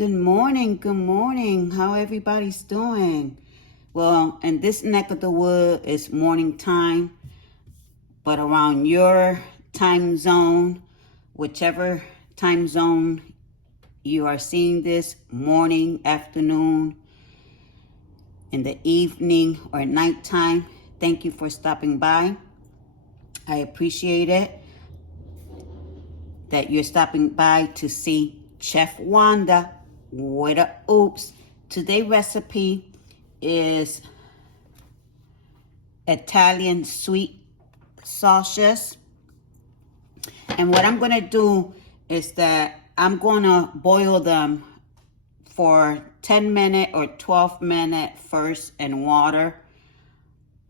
Good morning. Good morning. How everybody's doing? Well, in this neck of the wood, it's morning time, but around your time zone, whichever time zone you are seeing this, morning, afternoon, in the evening or nighttime, thank you for stopping by. I appreciate it that you're stopping by to see Chef Wanda with a Opps. Today's recipe is Italian sweet sausages. And what I'm going to do is that I'm going to boil them for 10 minutes or 12 minutes first in water.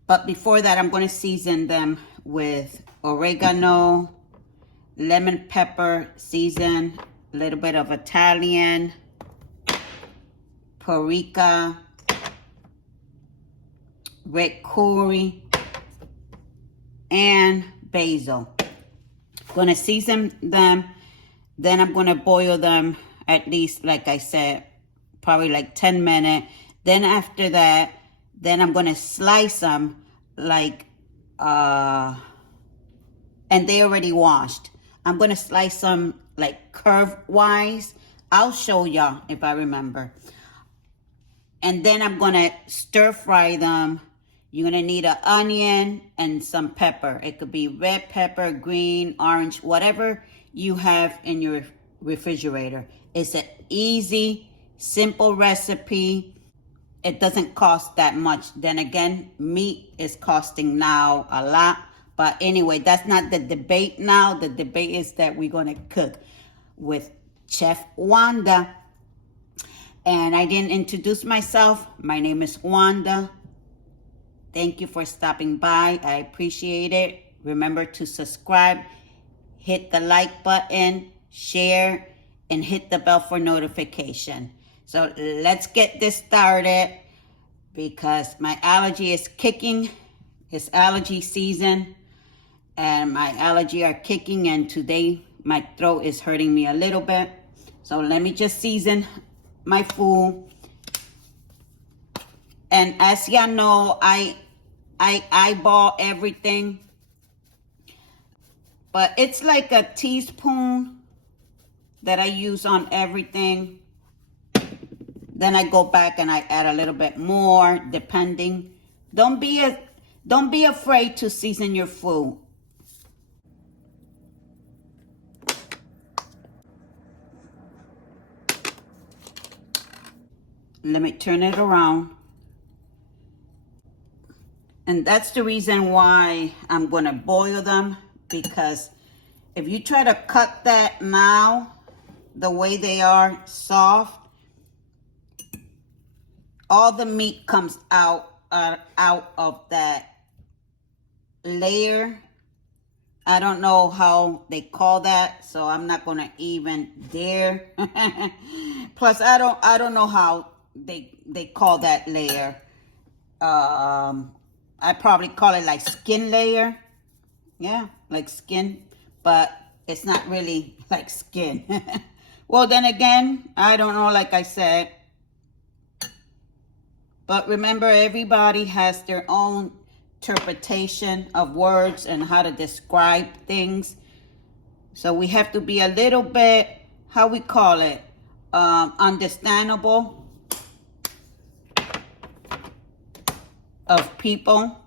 But before that, I'm going to season them with oregano, lemon pepper, season, a little bit of Italian, paprika, red curry, and basil. Gonna season them, then I'm gonna boil them at least, like I said, probably like 10 minutes. Then after that, then I'm gonna slice them like, and they already washed. I'm gonna slice them like curve-wise. I'll show y'all if I remember. And then I'm gonna stir fry them. You're gonna need an onion and some pepper. It could be red pepper, green, orange, whatever you have in your refrigerator. It's an easy, simple recipe. It doesn't cost that much. Then again, meat is costing now a lot. But anyway, that's not the debate now. The debate is that we're gonna cook with Chef Wanda. And I didn't introduce myself. My name is Wanda. Thank you for stopping by. I appreciate it. Remember to subscribe, hit the like button, share, and hit the bell for notification. So let's get this started because my allergy is kicking. It's allergy season and my allergy are kicking, and today my throat is hurting me a little bit. So let me just season my food. And as y'all know, I eyeball everything, but it's like a teaspoon that I use on everything. Then I go back and I add a little bit more, depending. Don't be afraid to season your food. Let me turn it around. And that's the reason why I'm going to boil them, because if you try to cut that now, the way they are soft, all the meat comes out of that layer. I don't know how they call that, so I'm not going to even dare. Plus, I don't know how they call that layer. I probably call it like skin layer. Yeah, like skin, but it's not really like skin. Well, then again, I don't know, like I said. But remember, everybody has their own interpretation of words and how to describe things. So we have to be a little bit, how we call it, understandable of people,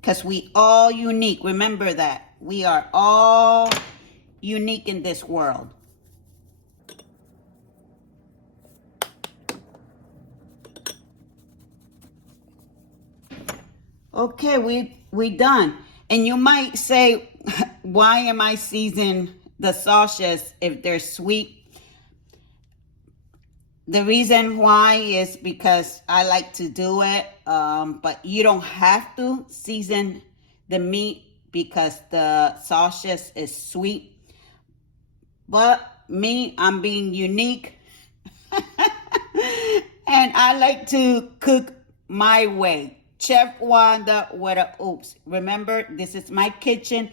because we all unique. Remember that we are all unique in this world. Okay, we done. And you might say, why am I seasoning the sausages if they're sweet? The reason why is because I like to do it, but you don't have to season the meat because the sausage is sweet. But me, I'm being unique. And I like to cook my way. Chef Wanda with a Opps. Remember, this is my kitchen.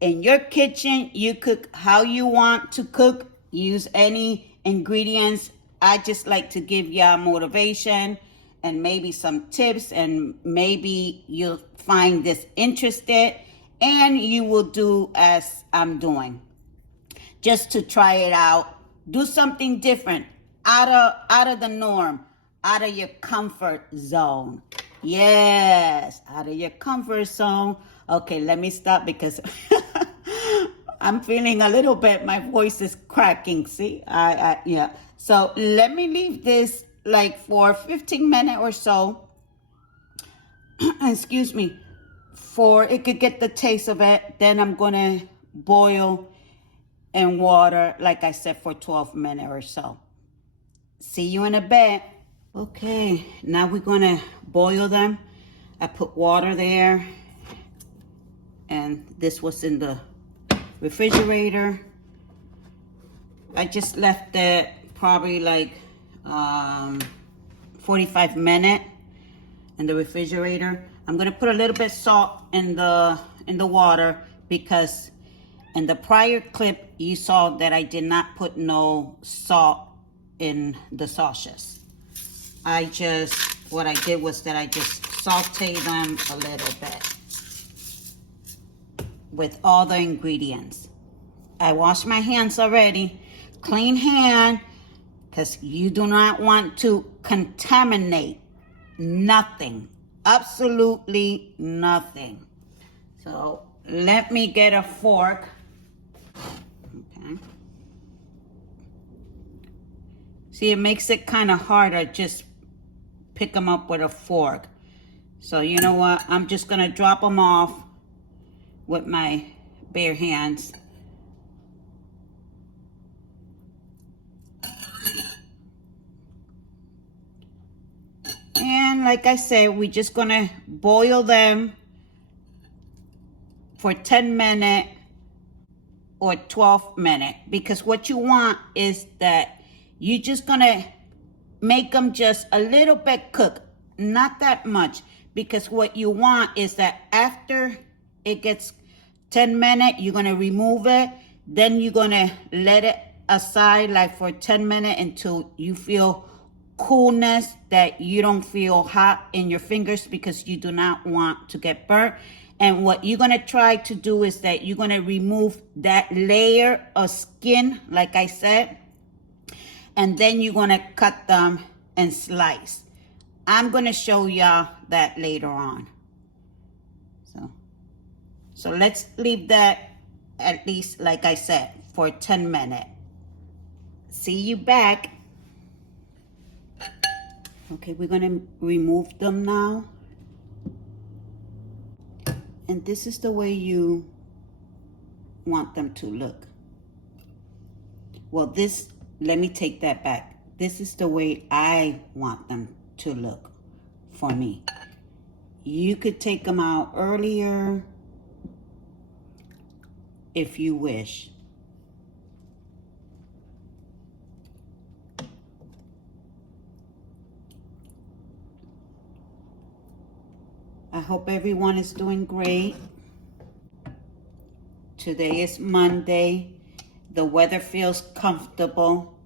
In your kitchen, you cook how you want to cook. use any ingredients. I just like to give y'all motivation and maybe some tips, and maybe you'll find this interested and you will do as I'm doing, just to try it out. Do something different, out of the norm, out of your comfort zone. Yes, out of your comfort zone. Okay, let me stop because I'm feeling a little bit, my voice is cracking. See, yeah. So let me leave this like for 15 minutes or so. Excuse me, for it could get the taste of it. Then I'm gonna boil in water, like I said, for 12 minutes or so. See you in a bit. Okay, now we're gonna boil them. I put water there, and this was in the refrigerator. I just left it probably like 45 minutes in the refrigerator. I'm gonna put a little bit salt in the water, because in the prior clip you saw that I did not put no salt in the sausages. What I did was that I just sauteed them a little bit with all the ingredients. I washed my hands already, clean hand, because you do not want to contaminate nothing, absolutely nothing. So let me get a fork. Okay. See, it makes it kind of harder, just pick them up with a fork. So you know what, I'm just gonna drop them off with my bare hands. And like I said, we're just gonna boil them for 10 minutes or 12 minutes, because what you want is that you're just gonna make them just a little bit cook, not that much, because what you want is that after it gets 10 minutes, you're gonna remove it, then you're gonna let it aside like for 10 minutes until you feel coolness, that you don't feel hot in your fingers, because you do not want to get burnt. And what you're gonna try to do is that you're gonna remove that layer of skin, like I said, and then you're gonna cut them and slice. I'm gonna show y'all that later on. So let's leave that at least, like I said, for 10 minutes. See you back. Okay, we're gonna remove them now. And this is the way you want them to look. Well, let me take that back. This is the way I want them to look for me. You could take them out earlier if you wish. I hope everyone is doing great. Today is Monday. The weather feels comfortable.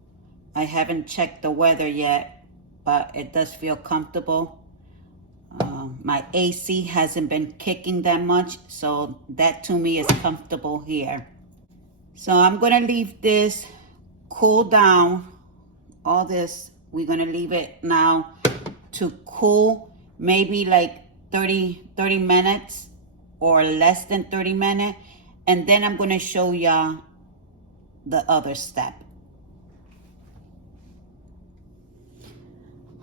I haven't checked the weather yet, but it does feel comfortable. My AC hasn't been kicking that much, so that to me is comfortable here. So I'm gonna leave this cool down. All this, we're gonna leave it now to cool, maybe like 30 minutes or less than 30 minutes. And then I'm gonna show y'all the other step.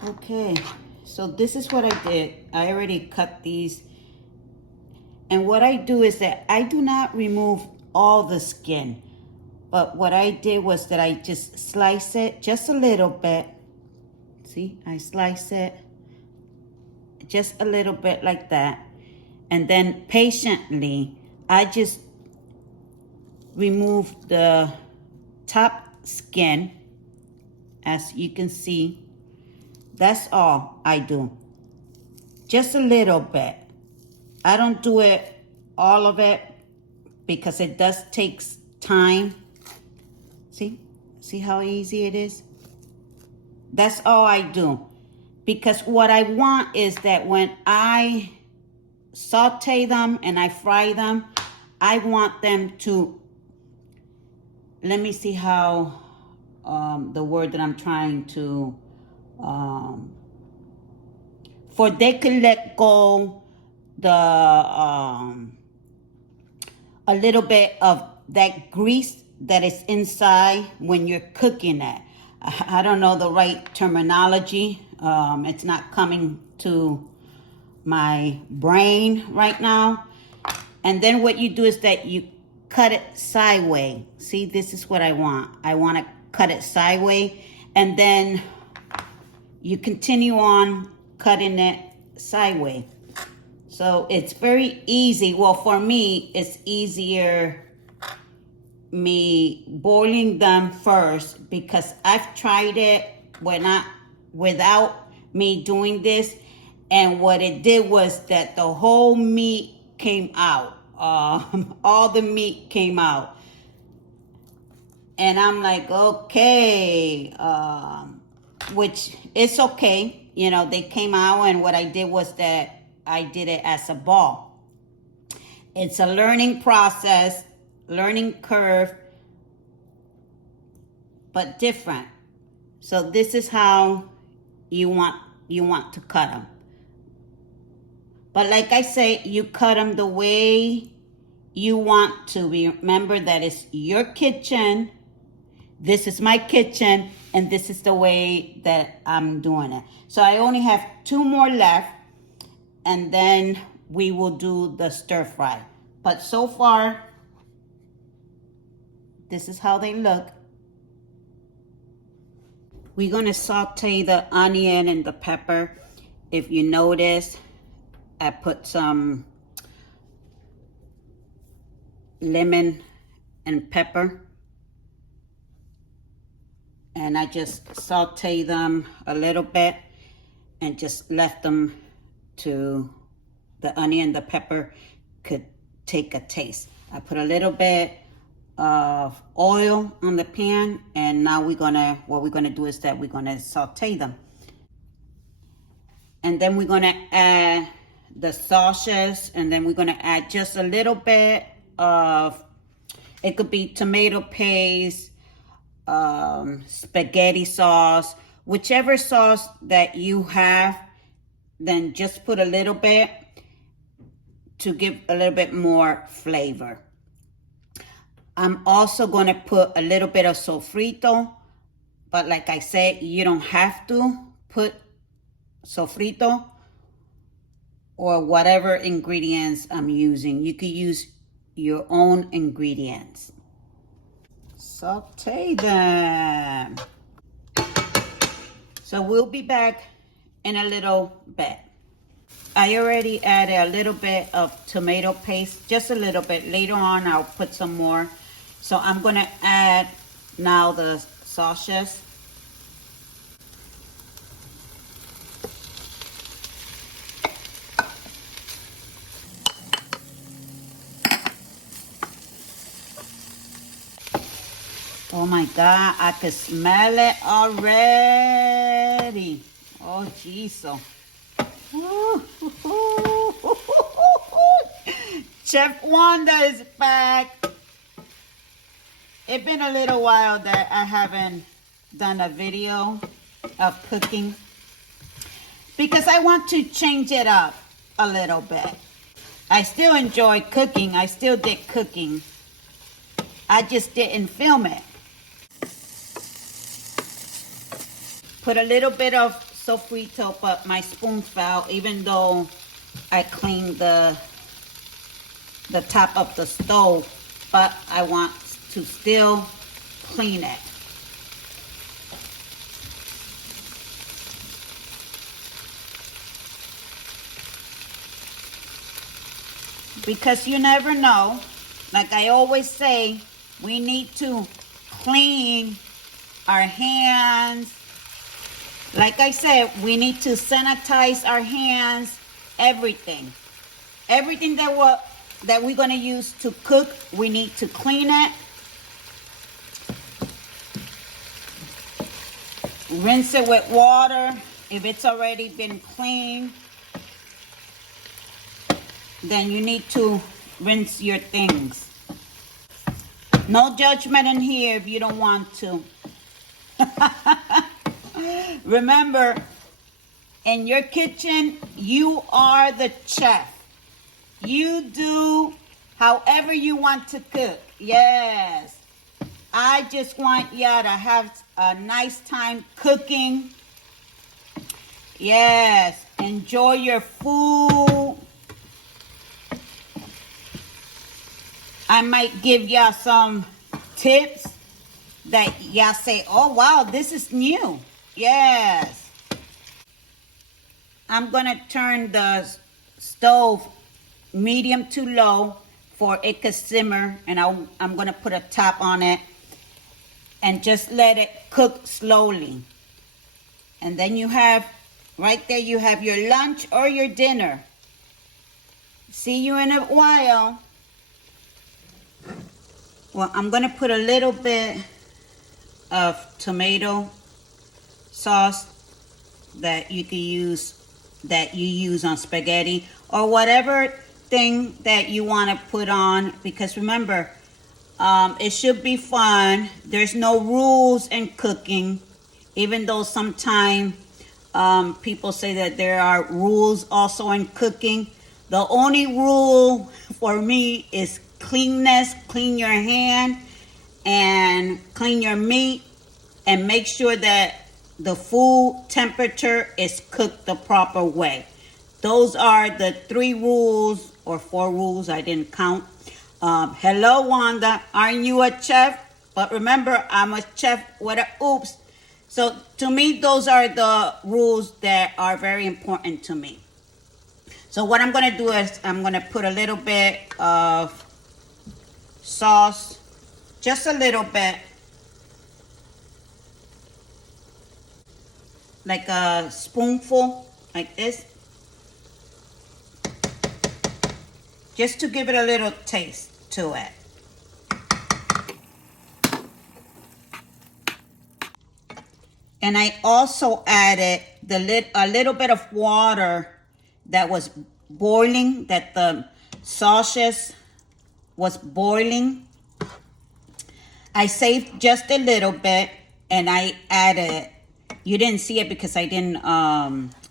Okay, so this is what I did. I already cut these. And what I do is that I do not remove all the skin. But what I did was that I just slice it just a little bit. See, I slice it just a little bit like that. And then patiently, I just remove the top skin. As you can see, that's all I do. Just a little bit. I don't do it, all of it, because it does take time. See, See how easy it is? That's all I do. Because what I want is that when I saute them and I fry them, I want them to, let me see how, the word that I'm trying to, for they can let go the, a little bit of that grease that is inside when you're cooking it. I don't know the right terminology. It's not coming to my brain right now. And then what you do is that you cut it sideways. See, this is what I want. I want to cut it sideways, and then you continue on cutting it sideways. So it's very easy. Well, for me, it's easier me boiling them first, because I've tried it without me doing this, and what it did was that the whole meat came out. All the meat came out, and I'm like, okay, which is okay, you know, they came out, and what I did was that I did it as a ball. It's a learning process, learning curve, but different. So this is how you want to cut them. But like I say, you cut them the way you want to. Remember that it's your kitchen. This is my kitchen, and this is the way that I'm doing it. So I only have 2 more left, and then we will do the stir fry. But so far, this is how they look. We're gonna saute the onion and the pepper. If you notice, I put some lemon and pepper, and I just saute them a little bit and just left them to the onion, the pepper could take a taste. I put a little bit of oil on the pan, and now what we're gonna do is that we're gonna saute them. And then we're gonna add the sauces, and then we're gonna add just a little bit of, it could be tomato paste, spaghetti sauce, whichever sauce that you have, then just put a little bit to give a little bit more flavor. I'm also gonna put a little bit of sofrito, but like I said, you don't have to put sofrito or whatever ingredients I'm using. You could use your own ingredients. Saute them. So we'll be back in a little bit. I already added a little bit of tomato paste, just a little bit. Later on, I'll put some more. So I'm gonna add now the sauces. Oh my God, I can smell it already. Oh, Jesus. Chef Wanda is back. It's been a little while that I haven't done a video of cooking, because I want to change it up a little bit. I still enjoy cooking. I still did cooking. I just didn't film it. Put a little bit of sofrito, but my spoon fell, even though I cleaned the top of the stove, but I want to still clean it. Because you never know. Like I always say, we need to clean our hands. Like I said, we need to sanitize our hands, everything. Everything that we're going to use to cook, we need to clean it. Rinse it with water. If it's already been cleaned, then you need to rinse your things. No judgment in here if you don't want to. Remember, in your kitchen, you are the chef. You do however you want to cook. Yes. I just want y'all to have a nice time cooking. Yes. Enjoy your food. I might give y'all some tips that y'all say, oh, wow, this is new. Yes. I'm going to turn the stove medium to low for it to simmer. And I'm going to put a top on it and just let it cook slowly. And then you have, right there, you have your lunch or your dinner. See you in a while. Well, I'm going to put a little bit of tomato sauce that you can use, that you use on spaghetti or whatever thing that you want to put on, because remember, it should be fun. There's no rules in cooking, even though sometimes people say that there are rules also in cooking. The only rule for me is cleanness. Clean your hand and clean your meat and make sure that the food temperature is cooked the proper way. Those are the 3 rules or 4 rules. I didn't count. Hello, Wanda. Aren't you a chef? But remember, I'm a chef with a oops. So to me, those are the rules that are very important to me. So what I'm going to do is I'm going to put a little bit of sauce, just a little bit, like a spoonful, like this, just to give it a little taste to it. And I also added a little bit of water that was boiling, that the sauces was boiling. I saved just a little bit and I added, you didn't see it because I didn't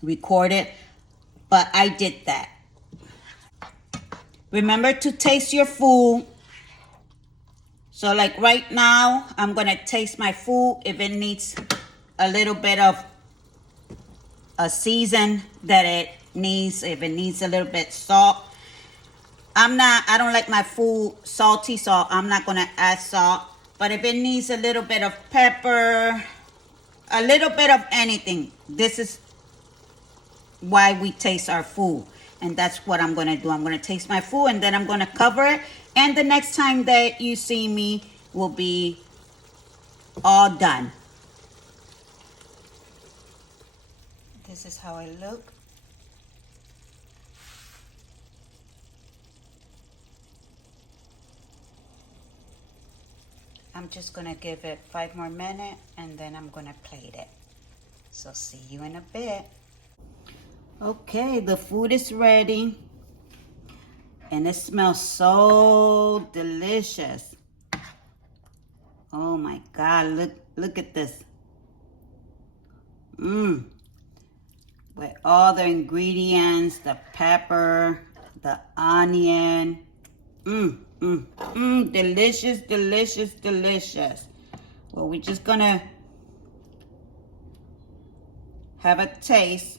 record it, but I did that. Remember to taste your food. So like right now, I'm gonna taste my food. If it needs a little bit of a season that it needs, if it needs a little bit salt. I don't like my food salty, so I'm not gonna add salt. But if it needs a little bit of pepper, a little bit of anything, this is why we taste our food. And that's what I'm gonna do. I'm gonna taste my food and then I'm gonna cover it. And the next time that you see me will be all done. This is how I look. I'm just gonna give it 5 more minutes and then I'm gonna plate it. So see you in a bit. Okay, the food is ready. And it smells so delicious. Oh my God, look at this. With all the ingredients, the pepper, the onion. Delicious, delicious, delicious. Well, we're just gonna have a taste.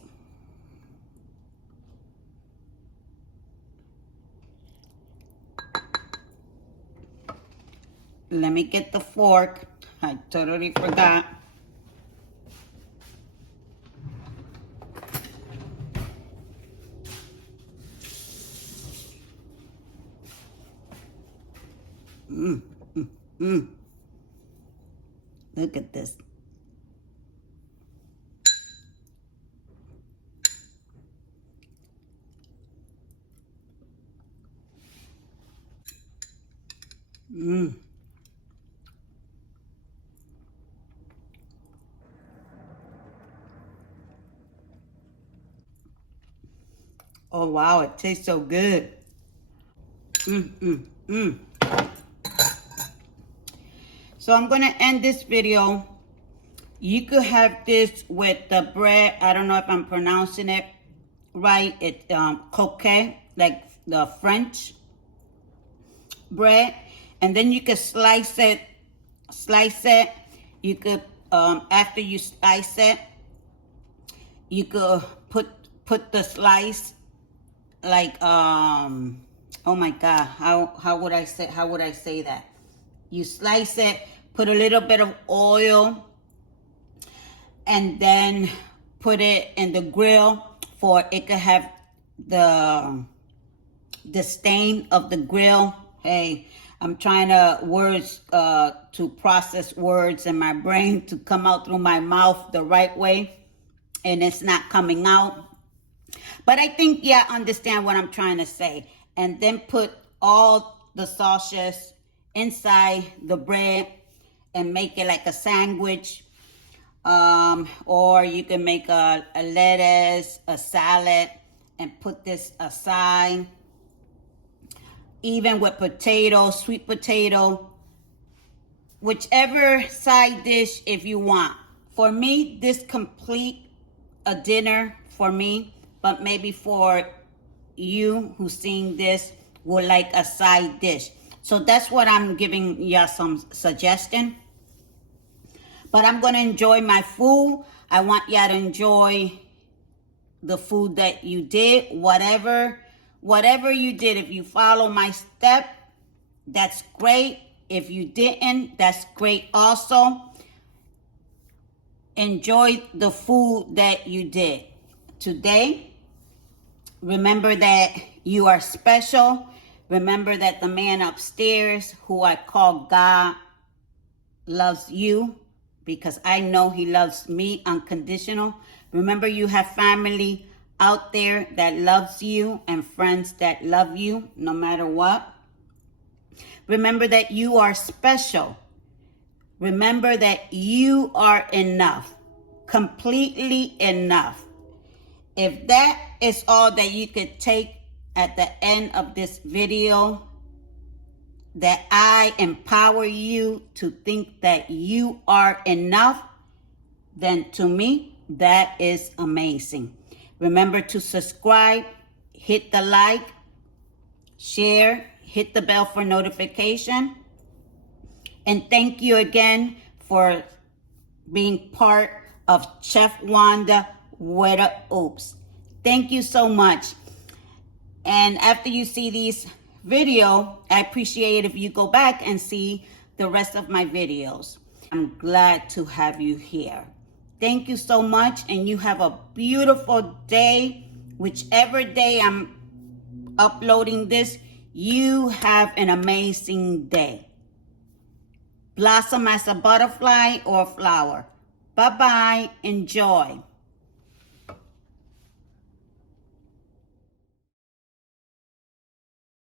Let me get the fork. I totally forgot. Look at this. Oh, wow, it tastes so good. So I'm going to end this video. You could have this with the bread. I don't know if I'm pronouncing it right. It's coquet, like the French bread. And then you could slice it. You could, after you slice it, you could put the slice like, oh my God, how would I say that? You slice it, put a little bit of oil, and then put it in the grill for it could have the stain of the grill. Hey, I'm trying to process words in my brain to come out through my mouth the right way, and it's not coming out. But I think, yeah, understand what I'm trying to say. And then put all the sausages inside the bread and make it like a sandwich. Or you can make a lettuce, a salad, and put this aside. Even with potato, sweet potato, whichever side dish if you want. For me, this complete a dinner for me, but maybe for you who's seeing this would like a side dish. So that's what I'm giving you some suggestion. But I'm going to enjoy my food. I want y'all to enjoy the food that you did. Whatever you did, if you follow my step, that's great. If you didn't, that's great also. Enjoy the food that you did today. Remember that you are special. Remember that the man upstairs, who I call God, loves you, because I know he loves me unconditional. Remember, you have family out there that loves you and friends that love you no matter what. Remember that you are special. Remember that you are enough, completely enough. If that is all that you could take at the end of this video, that I empower you to think that you are enough, then to me, that is amazing. Remember to subscribe, hit the like, share, hit the bell for notification. And thank you again for being part of Chef Wanda with the Opps. Thank you so much. And after you see these video, I appreciate if you go back and see the rest of my videos. I'm glad to have you here. Thank you so much, and you have a beautiful day. Whichever day I'm uploading this, you have an amazing day. Blossom as a butterfly or flower. Bye-bye. Enjoy.